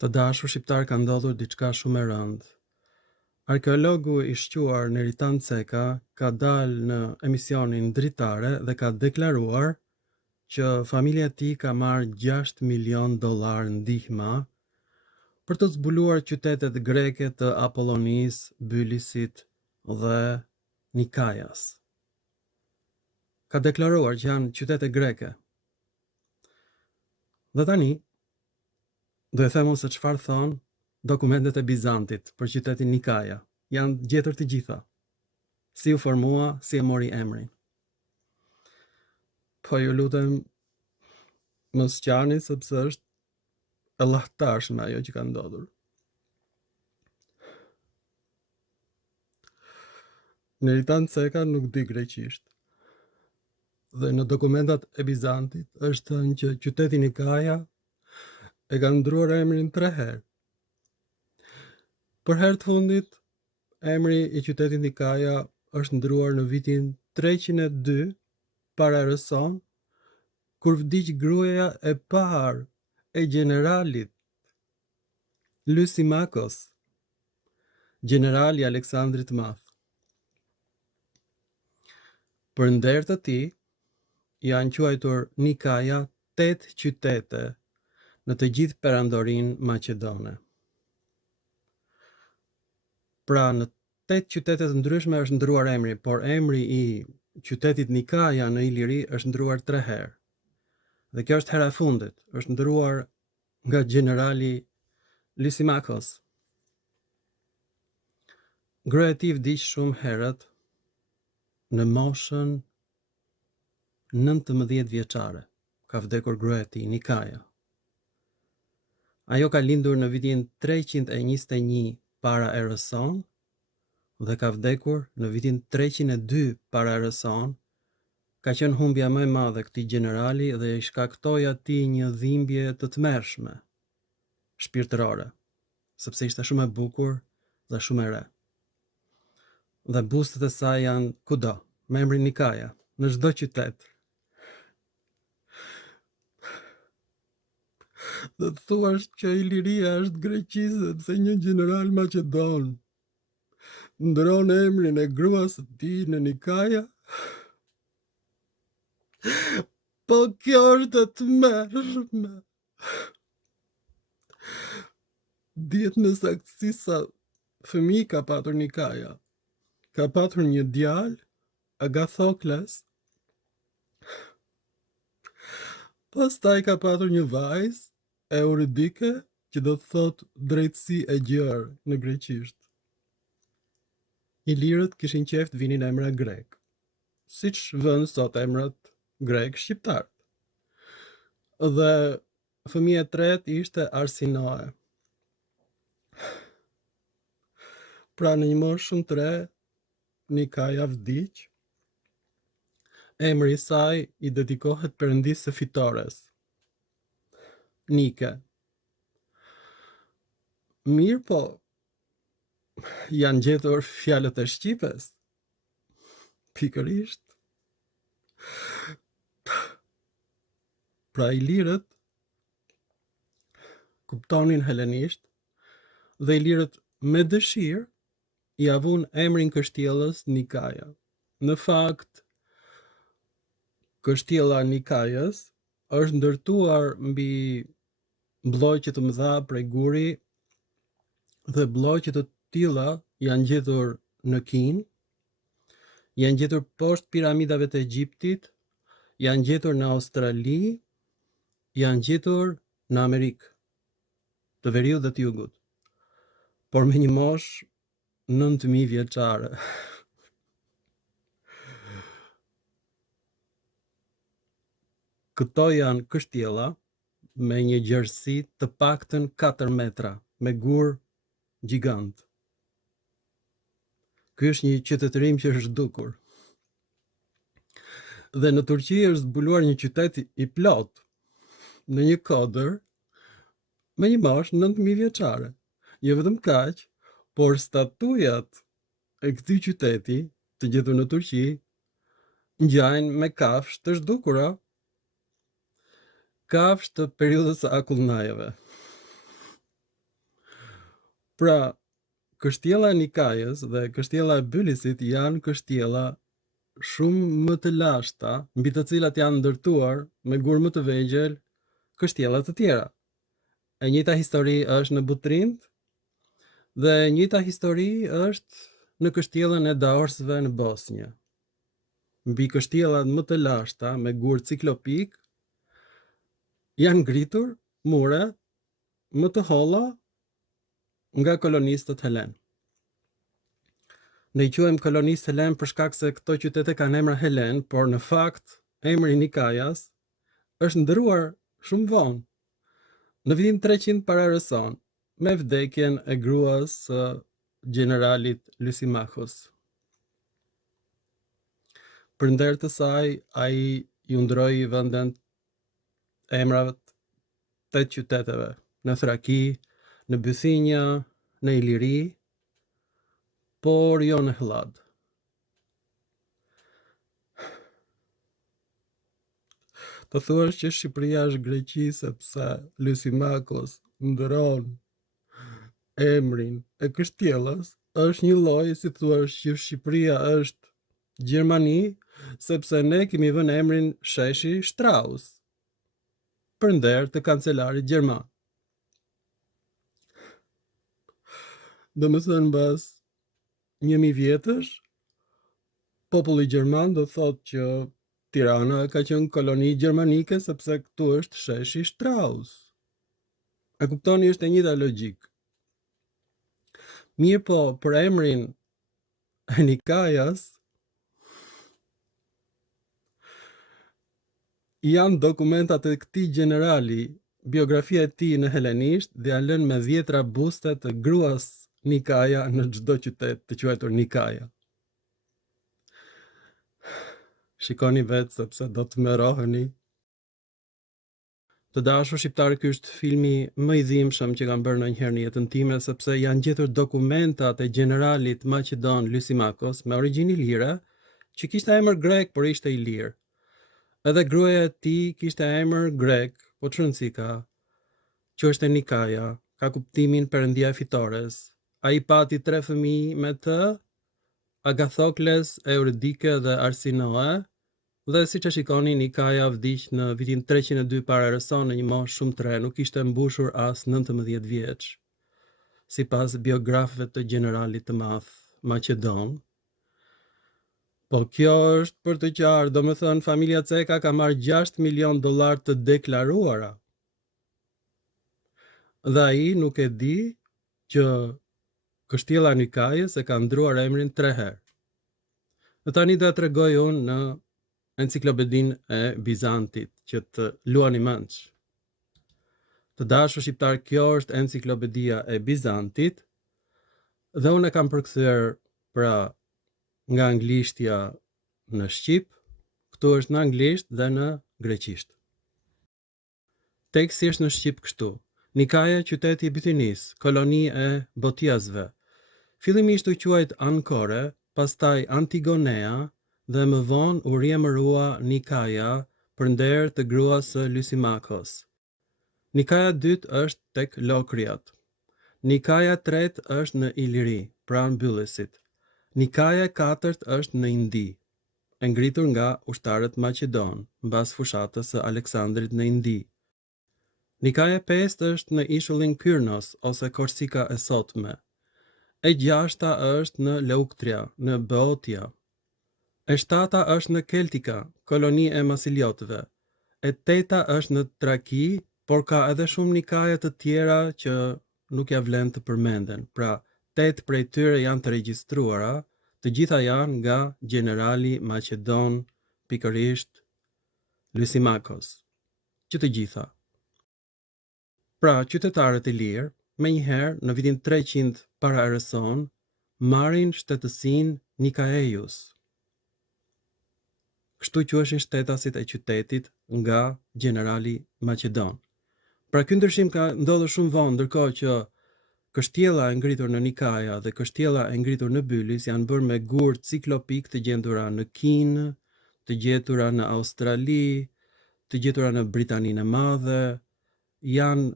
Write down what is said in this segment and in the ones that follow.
Të dashur shqiptar, ka ndodhur diçka shumë e rëndë. Arkeologu i shquar Neritan Ceka ka dalë në emisionin Dritare dhe ka deklaruar që familja e tij ka marrë $6 milion ndihma për të zbuluar qytetet greke të Apollonisë, Bylisit dhe Nikaias. Ka deklaruar që janë qytete greke. Dhe tani do e them unë se çfarë thon dokumentet e Bizantit për qytetin Nikaia. Janë gjetur të gjitha. Si u formua, si e mori emrin. Po ju lutem, mos qani sepse është e llahtarshme ajo që ka ndodhur. Neritan Ceka nuk di greqisht. Dhe në dokumentat e Bizantit është thënë që qyteti Nikaia e ka ndruar emrin 3 herë. Për herë të fundit, emri i qytetit Nikaia është ndruar në vitin 302 para erës sonë, kur vdiq gruaja e parë e generalit Lysimakos, generali Aleksandrit të Madh. Për nder të tij, janë quajtur Nikaia 8 qytete në të gjithë perandorinë maqedone. Pra në 8 qytete të ndryshme është ndruar emri, por emri i qytetit Nikaia në Iliri është ndruar 3 herë. Dhe kjo është hera e fundit, është ndruar nga generali Lysimakos. Gruaja e tij vdiq shumë herët në moshën 19 vjeçare. Ka vdekur gruaja e tij, Nikaia. Ajo ka lindur në vitin 321 para erës sonë dhe ka vdekur në vitin 302 para erës sonë. Ka qenë humbja më e madhe këtij generali dhe i shkaktoi atij një dhimbje të tmerrshme shpirtërore, sepse ishte shumë e bukur dhe shumë e re. Dhe bustët e saj janë kudo, me emrin Nikaia, në çdo qytet. Dhe të thuash që Iliria është Greqi sepse një general maqedon ndron emrin e gruas së tij në Nikaia? Po kjo është e tmerrshme. Dihet në saktësi sa fëmijë ka patur Nikaia. Ka patur një djalë, Agathokles. Pastaj ka patur një vajzë, Eurydike, që do të thotë drejtësi e gjerë në greqisht. Ilirët kishin qejf të vinin emra grek, siç vënë sot emrat grek shqiptar. Dhe fëmia e tretë ishte Arsinoe. Pra në një moshë shumë të re, Nikaia vdiq. Emri i saj i dedikohet perëndisë së fitores, Nike. Mirë po, janë gjetur fjalët e shqipes? Pikërisht. Pra ilirët kuptonin helenisht dhe ilirët me dëshirë i avun emrin kështjellës Nikaia. Në fakt, kështjella Nikaias është ndërtuar mbi bllojqe të mëdha prej guri dhe bllojqe të tilla janë gjetur në Kinë, janë gjetur poshtë piramidave të Egjiptit, janë gjetur në Australi, janë gjetur në Amerikë të Veriut dhe të Jugut, por me një moshë 9000 vjeçare. Këto janë kështjella me një gjerësi të paktën 4 metra, me gur gjigant. Ky është një qytetërim që është zhdukur. Dhe në Turqi është zbuluar një qytet i plot në një kodër me një moshë 9000 vjeçare. Jo vetëm kaq, por statujat e këtij qyteti të gjetur në Turqi ngjajnë me kafshë të zhdukura. Kafshë të periudhës së akullnajeve. Pra, kështjella e Nikajës dhe kështjella e Bylisit janë kështjella shumë më të lashta, mbi të cilat janë ndërtuar me gur më të vegjël kështjella të tjera. E njëjta histori është në Butrind dhe e njëjta histori është në kështjellën e Daorsëve në Bosnjë. Mbi kështjellat më të lashta me gur ciklopik janë ngritur mure më të holla nga kolonistët helen. Ne I quajmë kolonistë helen për shkak se këto qytete kanë emra helen, por në fakt emri Nikajas është ndëruar shumë vonë, në vitin 300 para Rëson, me vdekjen e gruas së generalit Lysimachos. Për nder të saj, ai ju ndroi vendet emrat 8 qyteteve, në Thraki, në Bythinja, në Iliri, por jo në Hllad. Të thuash që Shqipëria është Greqi sepse Lysimakos ndëron emrin e kështjellës, është një lloj si thuash që Shqipëria është Gjermani sepse ne kemi vënë emrin sheshi Strauss për nder të kancelarit gjerman. Domethënë mbas 1000 vjetësh, populli gjerman do thotë që Tirana ka qenë koloni gjermanike sepse këtu është sheshi Strauss. E kuptoni, është e njëjta logjik. Mirë po, për emrin e Nikajas janë dokumentat e këtij generali, biografia e tij në helenisht dhe janë lënë me 10 buste të gruas Nikaja në çdo qytet të quajtur Nikaja. Shikoni vetë sepse do të mberoheni. Të dashur shqiptarë, ky është filmi më I dhimbshëm që kam bërë ndonjëherë në jetën time, sepse janë gjetur dokumentat e generalit Maqedon Lysimakos me origjinë ilire, që kishte emër grek por ishte ilir. Edhe gruaja e tij kishte emër grek, po çrëndësi ka, që është Nikaja, ka kuptimin perëndia e fitores. Ai pati 3 fëmijë me të, Agathokles, Eurydike dhe Arsinoe, dhe siç e shikoni, Nikaja vdiq në vitin 302 para Rëson në një moshë shumë të re, nuk ishte mbushur as 19 vjeç, sipas biografëve të generalit të madh Maqedon. Po kjo është për të qartë, domethënë familja Ceka ka marrë $6 milion të deklaruara. Dhe ai nuk e di që kështjella e Nikajës e ka ndruar emrin 3 herë. Dhe tani do t'ja tregoj unë në enciklopedinë e Bizantit, që të luani mendsh. Të dashur shqiptar, kjo është enciklopedia e Bizantit dhe unë e kam përkthyer pra nga anglishtja në shqip, këtu është në anglisht dhe në greqisht. Teksti është në shqip kështu: Nikaja, qyteti I Bithynis, koloni e Botiasve. Fillimisht u quajt Ankore, pastaj Antigonea dhe më vonë u riemërua Nikaja për nder të gruas së Lysimakos. Nikaja 2 është tek Lokriat. Nikaja 3 është në Iliri, pranë Byllisit. Nikaja 4 është në Indi, e ngritur nga ushtarët Maqedon, mbas fushatës së Aleksandrit në Indi. Nikaja 5 është në ishullin Kyrnos ose Korsika e sotme. E 6 është në Leuktria, në Boeotia. E 7 është në Keltika, koloni e Masiliotëve. E 8 është në Traki, por ka edhe shumë nikaje të tjera që nuk ja vlen të përmenden. Pra, 8 prej tyre janë të regjistruara, të gjitha janë nga generali Maqedon, pikërisht Lysimakos. Që të gjitha. Pra, qytetarët e lirë, me njëherë në vitin 300 para Rëson, marrin shtetësinë Nikaeius. Kështu quheshin shtetasit e qytetit nga generali Maqedon. Pra, ky ndryshim ka ndodhur shumë vonë, ndërkohë që kështjella e ngritur në Nikaja dhe kështjella e ngritur në Bylis janë bërë me gur ciklopik të gjetura në Kinë, të gjetura në Australi, të gjetura në Britaninë e Madhe, janë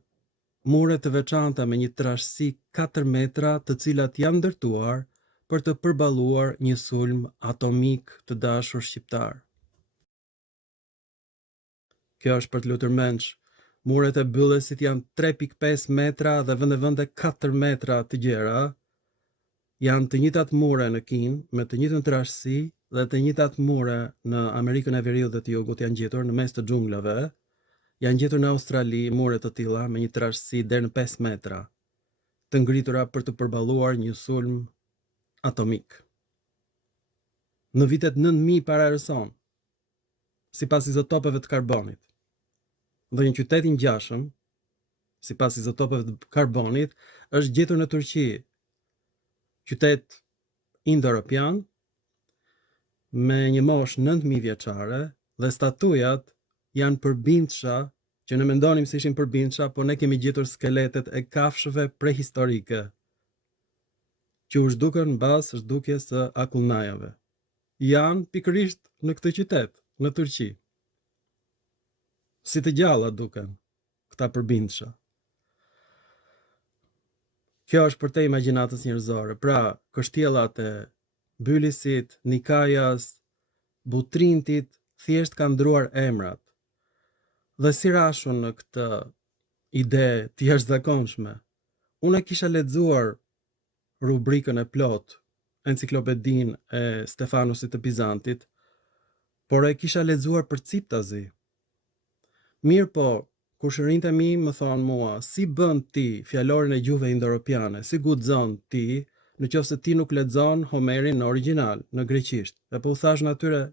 mure të veçanta me një trashësi 4 metra, të cilat janë ndërtuar për të përballuar një sulm atomik të dashur shqiptar. Kjo është për të lutur menç. Muret e byllesit janë 3.5 metra dhe vende 4 metra të gjera. Janë të njëjtat mure në Kinë me të njëjtën trashësi dhe të njëjtat mure në Amerikën e Veriut dhe të Jugut janë gjetur në mes të xhunglave. Janë gjetur në Australi mure të tilla me një trashësi deri në 5 metra, të ngritura për të përballuar një sulm atomik. Në vitet 9000 para erës sonë, sipas izotopeve të karbonit. Dhe një qytet i ngjashëm, sipas izotopeve të karbonit, është gjetur në Turqi, qytet indo-europian me një moshë 9000 vjeçare dhe statujat janë përbindësha, që ne mendonim se ishin përbindësha, por ne kemi gjetur skeletet e kafshëve prehistorike, që u zhduken mbas zhdukjes së akullnajave. Janë pikërisht në këtë qytet, në Turqi. Si të gjalla duken këta përbindësha. Kjo është për te imagjinatës njerëzore. Pra, kështjellat e Bylisit, Nikajas, Butrintit thjesht kanë ndruar emrat. Dhe si rashun në këtë ide të jashtëzakonshme, unë kisha lexuar rubrikën e plot, enciklopedinë e Stefanusit të Bizantit, por e kisha lexuar përciptazi. Mirë po, kushërinjtë e mi më thonë mua, si bën ti fjalorin e gjuhëve indo-europiane, si guxon ti, në qoftë se ti nuk lexon Homerin në origjinal, në greqisht. Dhe po u thash natyre,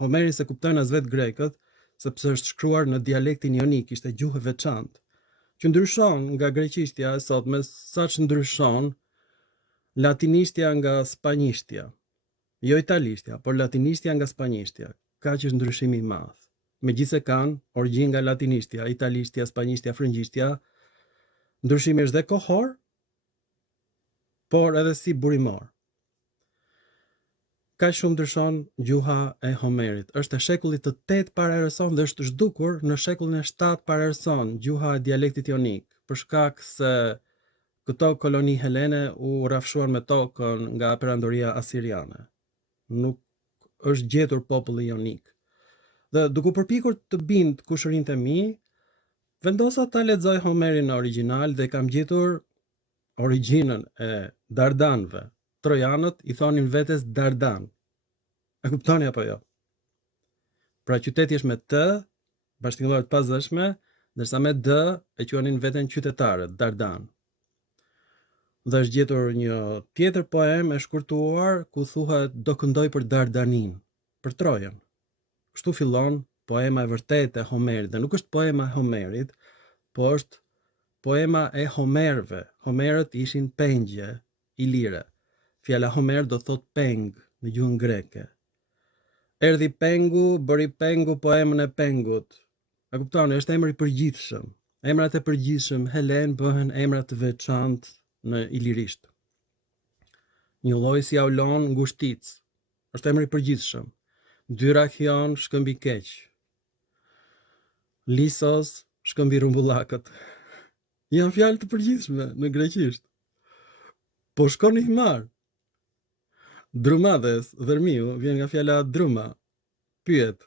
Homerin se kuptojnë as vetë grekët, sepse është shkruar në dialektin jonik, ishte gjuhë veçantë, që ndryshon nga greqishtja e sotme, saq ndryshon latinishtja nga spanjishtja. Jo italishtja, por latinishtja nga spanjishtja. Kaq është ndryshimi i madh. Megjithse kanë origjinë nga latinishtja, italishtja, spanjishtja, frëngjishtja, ndryshimi është dhe kohor, por edhe si burimor. Kaq shumë ndryshon gjuha e Homerit. Është e shekullit të 8 para erës sonë dhe është zhdukur në shekullin e 7 para erës sonë, gjuha e dialektit jonik, për shkak se këto koloni helene u rrafshuan me tokën nga perandoria asiriane. Nuk është gjetur populli jonik. Dhe duke përpikur të bind kushërinjtë e mi, vendosa ta lexoj Homerin në origjinal dhe kam gjetur origjinën e Dardanëve. Trojanët i thonin vetes Dardan. E kuptoni apo jo? Pra qyteti është me T, bashkëngëllore të pazëshme, ndërsa me D e quanin veten qytetarët, Dardan. Dhe është gjetur një tjetër poem e shkurtuar ku thuhet do këndoj për Dardanin, për Trojan. Kështu fillon poema e vërtetë e Homerit, dhe nuk është poema e Homerit, po është poema e Homerëve. Homerët ishin pengje, ilire. Fjala Homer do thot peng në gjuhën greke. Erdhi pengu, bëri pengu poemën e pengut. A kuptoni, është emër i përgjithshëm. Emrat e përgjithshëm helen bëhen emra të veçantë në ilirisht. Një lloj si Aulon, ngushtic, është emër i përgjithshëm. Dyrachion, shkëmbi keq. Lisos, shkëmbi rumbullakët. Janë fjalë të përgjithshme në greqisht. Po shkoni himar. Drumades, dërmiu, vjen nga fjala druma, pyet.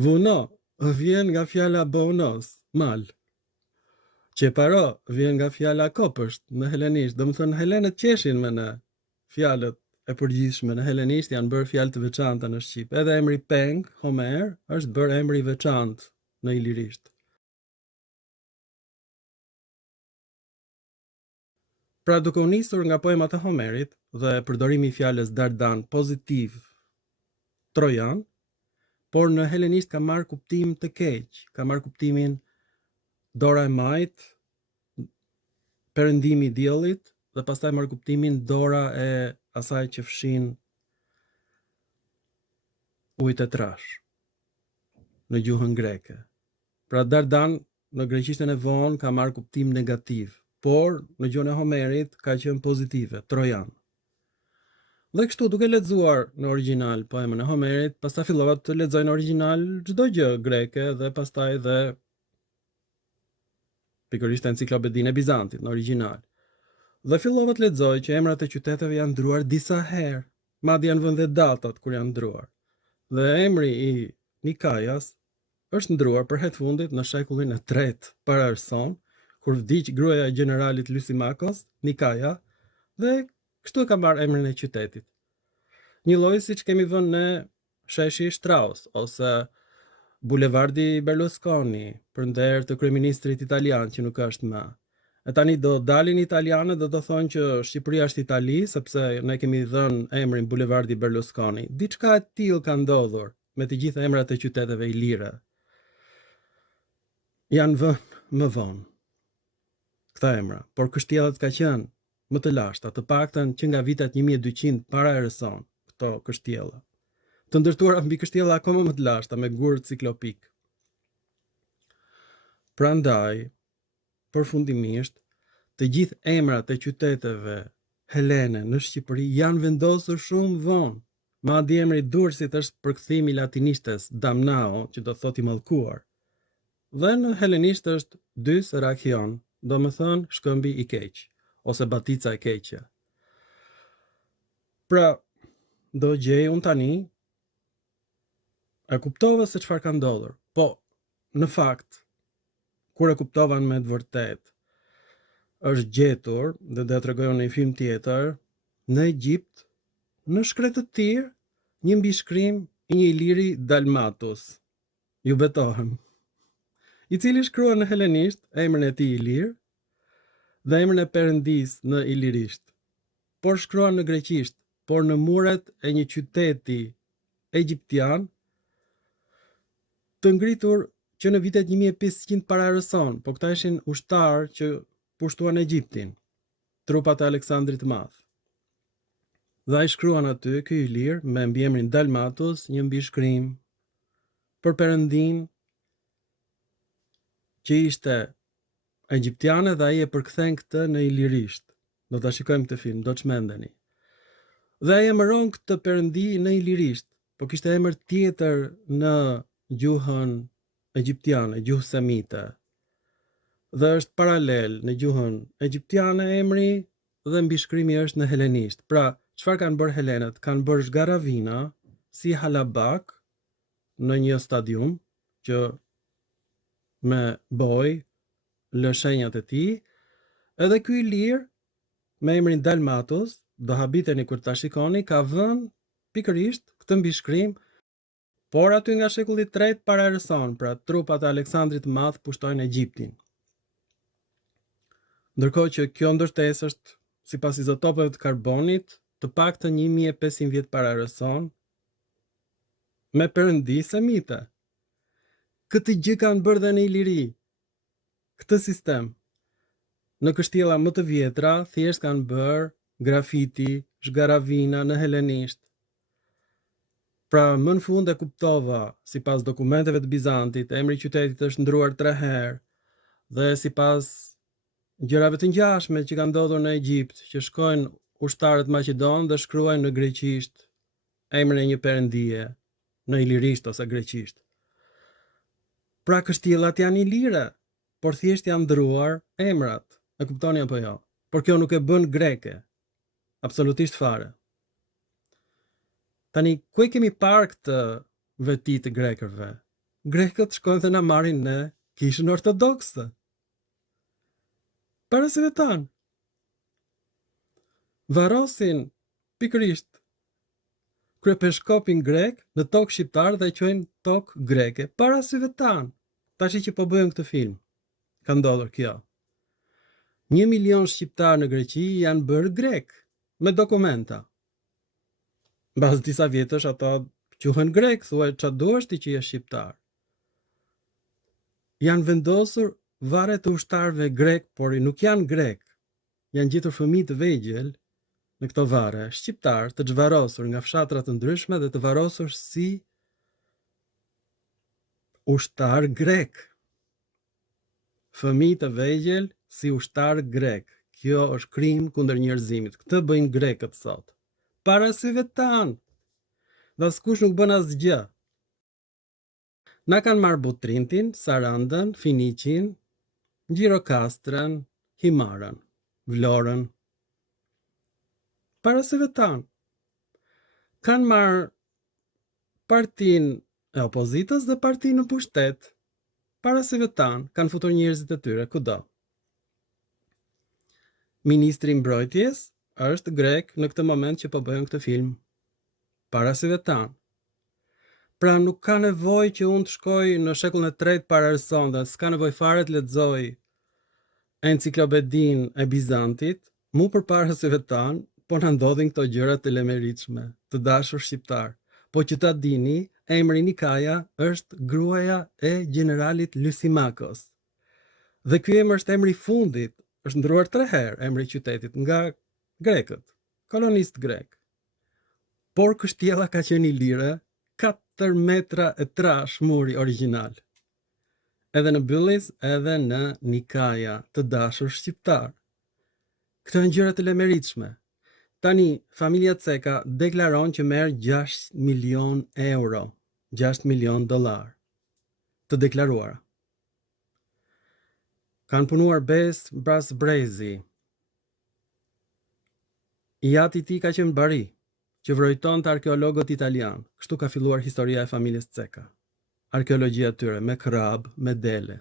Vuno, vjen nga fjala bonos, mal. Qeparo, vjen nga fjala kopësht në helenisht, do më thënë helenet qeshin me në fjalët e përgjithshme në helenisht janë bërë fjalë të veçanta në shqip. Edhe emri peng, Homer, është bërë emri veçantë në ilirisht. Pra duke u nisur nga poemat e Homerit dhe përdorimi i fjalës Dardan pozitiv trojan, por në helenisht ka marrë kuptim të keq, ka marrë kuptimin dora e majt, perëndimi i diellit dhe pastaj marrë kuptimin dora e asaj që fshin ujët e trash në gjuhën greke. Pra Dardan në greqishtën e vonë ka marrë kuptim negativ, por në gjuhën e Homerit ka qenë pozitive, trojan. Dhe kështu duke lexuar në origjinal poemën e Homerit, pastaj fillova të lexoj në origjinal çdo gjë greke dhe pastaj dhe pikërisht enciklopedinë e Bizantit në origjinal. Dhe fillova të lexoj që emrat e qyteteve janë ndruar disa herë, madje janë vënë dhe datat kur janë ndruar. Dhe emri i Nikaias është ndruar për het fundit në shekullin e 3 para Erson, kur vdiq gruaja e generalit Lysimakos, Nikaia, dhe kështu e ka marrë emrin e qytetit. Një lloj siç kemi vënë ne sheshi Strauss ose bulevardi Berlusconi për nder të kryeministrit italian që nuk është më. E tani do dalin italianët dhe do thonë që Shqipëria është Itali, sepse ne kemi dhënë emrin bulevardi Berlusconi. Diçka e tillë ka ndodhur me të gjitha emrat e qyteteve ilire. Janë vënë më vonë këta emra, por kështjellat ka qenë më të lashta, të paktën që nga vitet 1200 para Erëson, këto kështjella. Të ndërtuara mbi kështjella akoma më të lashta me gur ciklopik. Prandaj, përfundimisht, të gjithë emrat e qyteteve helene në Shqipëri janë vendosur shumë vonë. Madje emri Durrësit është përkthim i latinishtes damnao, që do thotë i mallkuar. Dhe në helenisht është dys rakion, do më thënë shkëmbi i keq, ose batica e keqja. Pra, do gjej unë tani, e kuptova se çfarë ka ndodhur, po, në fakt, kur e kuptova me të vërtet, është gjetur, dhe do t'rregoj në një film tjetër, në Egjipt, në shkretë të tir, një mbishkrim i një iliri Dalmatus. Ju betohem. I cili shkruan në helenisht emrin e tij ilir dhe emrin e perëndis në ilirisht. Por shkruan në greqisht, por në muret e një qyteti egjiptian të ngritur që në vitet 1500 para Erëson, po këta ishin ushtarë që pushtuan Egjiptin, trupat e Aleksandrit të Madh. Dhe ai shkruan aty ky ilir me mbiemrin Dalmatus, një mbishkrim për perëndin që ishte egjiptiane dhe ai e përkthen këtë në ilirisht. Do ta shikojmë këtë film, do çmendeni. Dhe ai emëron këtë perëndi në ilirisht, po kishte emër tjetër në gjuhën egjiptiane, gjuhë semite. Dhe është paralel në gjuhën egjiptiane emri dhe mbishkrimi është në helenisht. Pra, çfarë kanë bërë helenët? Kanë bërë zgaravina si halabak në një stadium që me boj lë shenjat e tij, edhe ky ilir me emrin Dalmatus, do habiteni kur ta shikoni, ka vënë pikërisht këtë mbishkrim, por aty nga shekulli 3 para Erëson, pra trupat e Aleksandrit të Madh pushtojnë Egjiptin. Ndërkohë që kjo ndërtesë është sipas izotopeve të karbonit, të paktën 1500 vjet para Erëson, me perëndi semite. Këtë gjë kanë bërë dhe në Iliri. Këtë sistem. Në kështjella më të vjetra, thjesht kanë bërë grafiti, zgaravina në helenisht. Pra, më në fund e kuptova, sipas dokumenteve të Bizantit, emri i qytetit është ndruar 3 herë, dhe sipas gjërave të ngjashme që kanë ndodhur në Egjipt, që shkojnë ushtarët maqedon dhe shkruajnë në greqisht emrin e një perëndie, në ilirisht ose greqisht. Pra kështjellat janë ilire, por thjesht janë ndruar emrat. E kuptoni apo jo? Por kjo nuk e bën greke. Absolutisht fare. Tani, ku e kemi parë këtë veti të grekëve? Grekët shkojnë dhe na marrin ne kishën ortodokse. Parasive tanë. Varrosin pikërisht kryepeshkopin grek në tokë shqiptar dhe e quajnë tokë greke. Parasive tanë. Tashi që po bëjmë këtë film, ka ndodhur kjo. 1 milion shqiptar në Greqi janë bërë grek, me dokumenta. Mbas disa vjetësh ata quhen grek, thuaj çfarë duash ti që je shqiptar. Janë vendosur varre të ushtarëve grek, por nuk janë grek. Janë gjetur fëmijë të vegjël në këto varre, shqiptar të zhvarrosur nga fshatra të ndryshme dhe të varrosur si ushtar grek. Fëmijë të vegjël si ushtar grek. Kjo është krim kundër njerëzimit. Këtë bëjnë grekët sot. Parasive tanë. Dhe askush nuk bën asgjë. Na kanë marrë Butrintin, Sarandën, Finiqin, Gjirokastrën, Himarën, Vlorën. Parasive tanë kanë marrë partinë e opozitës dhe partinë në pushtet. Parasive tanë kanë futur njerëzit e tyre kudo. Ministri i Mbrojtjes është grek në këtë moment që po bëjmë këtë film. Parasive tanë. Pra nuk ka nevojë që unë të shkoj në shekullin e 3 para Erësonde, s'ka nevojë fare të lexoj enciklopedin e Bizantit, mu përparasive tanë po na ndodhin këto gjëra të lemeritshme, të dashur shqiptar. Po që ta dini, emri Nikaja është gruaja e generalit Lysimakos. Dhe ky emër është emri i fundit, është ndruar 3 herë emri i qytetit nga grekët, kolonist grek. Por kështjella ka qenë i lire, 4 metra e trash muri origjinal. Edhe në Byllis, edhe në Nikaja, të dashur shqiptar. Këto janë gjëra të lemeritshme. Tani, familja Ceka deklaron që merr 6 milion euro, 6 milion dollar të deklaruara. Kanë punuar bes bras brezi. Jati i tij ka qenë bari, që vrojton të arkeologët italian. Kështu ka filluar historia e familjes Ceka. Arkeologjia e tyre me krab, me dele.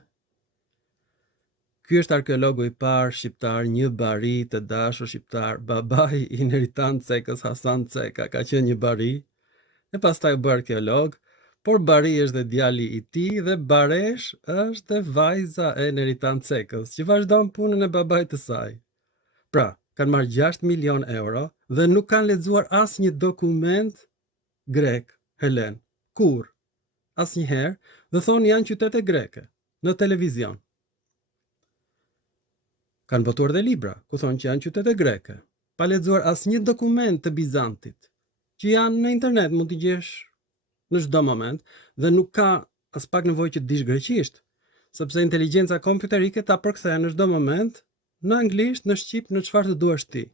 Ky është arkeologu i parë shqiptar, një bari të dashur shqiptar. Babai i Neritan Cekës, Hasan Ceka, ka qenë një bari, e pastaj u bë arkeolog, por bari është dhe djali i tij dhe baresh është dhe vajza e Neritan Cekës, që vazhdon punën e babait të saj. Pra, kanë marrë 6 milion euro dhe nuk kanë lexuar asnjë dokument grek, helen. Kur? Asnjëherë, dhe thonë janë qytete greke, në televizion. Kanë botuar dhe libra, ku thonë që janë qytete greke, pa lexuar asnjë dokument të Bizantit, që janë në internet, mund t'i gjesh në çdo moment, dhe nuk ka as pak nevojë që të dish greqisht, sepse inteligjenca kompjuterike ta përkthen në çdo moment në anglisht, në shqip, në çfarë të duash ti,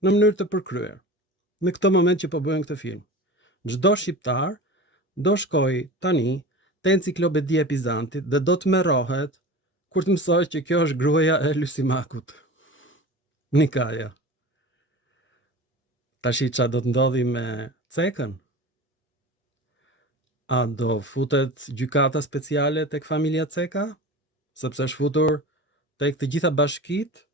në mënyrë të përkryer. Në këtë moment që po bëjmë këtë film, çdo shqiptar do shkoj tani te enciklopedia e Bizantit dhe do të merrohet kur të mësoj që kjo është gruaja e Lysimakut. Nikaja. Tashi çfarë do të ndodhi me Cekën? A do futet gjykata speciale tek familja Ceka? Sepse është futur tek të gjitha bashkitë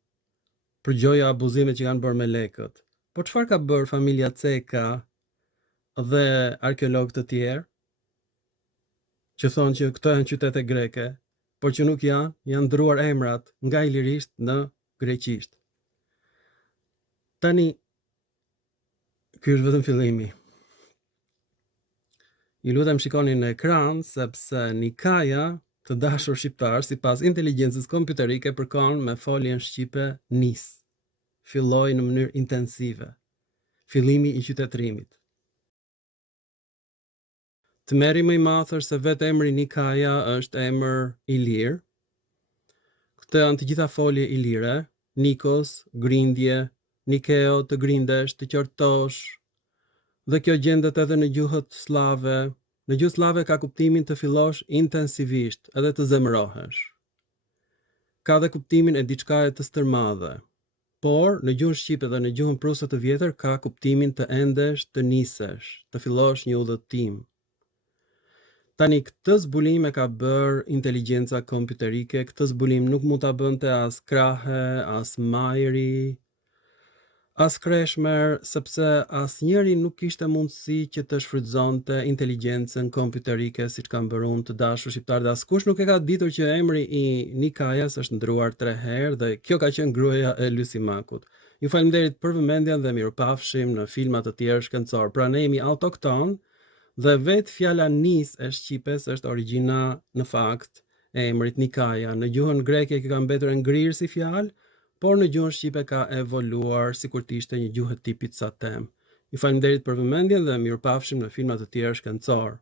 për gjoja abuzimet që kanë bërë me lekët. Po çfarë ka bërë familja Ceka dhe arkeologë të tjerë? Që thonë që këto janë qytete greke, por që nuk janë ndruar emrat nga ilirisht në greqisht. Tani, ky është vetëm fillimi. Ju lutem shikoni në ekran, sepse Nikaja, të dashur shqiptar, sipas inteligjencës kompjuterike, përkon me foljen shqipe nis. Filloi në mënyrë intensive. Fillimi i qytetërimit. Të merri më i madh është se vetë emri Nikaja është emër i lirë. Këto janë të gjitha folje ilire, Nikos, grindje, Nikeo, të grindesh, të qortosh. Dhe kjo gjendet edhe në gjuhët slave. Në gjuhë slave ka kuptimin të fillosh intensivisht, edhe të zemërohesh. Ka dhe kuptimin e diçkaje të stërmadhe. Por, në gjuhën shqipe dhe në gjuhën pruse të vjetër ka kuptimin të endesh, të nisesh, të fillosh një udhëtim. Tani këtë zbulim e ka bërë inteligjenca kompjuterike, këtë zbulim nuk mund ta bënte as Krahe, as Majri, as Kreshmer, sepse asnjëri nuk kishte mundësi që të shfrytëzonte inteligjencën kompjuterike siç kanë bërë unë, të dashur shqiptar, dhe askush nuk e ka ditur që emri i Nikajas është ndruar 3 herë dhe kjo ka qenë gruaja e Lysimakut. Ju faleminderit për vëmendjen dhe mirupafshim në filma të tjerë shkencor. Pra ne jemi autokton dhe vetë fjala nis e shqipes është origjina në fakt e emrit Nikaja. Në gjuhën greke ka mbetur e ngrirë si fjalë, por në gjuhën shqipe ka evoluar sikur të ishte një gjuhë tipit sa tem. Ju faleminderit për vëmendjen dhe mirupafshim në filma të tjerë shkencor.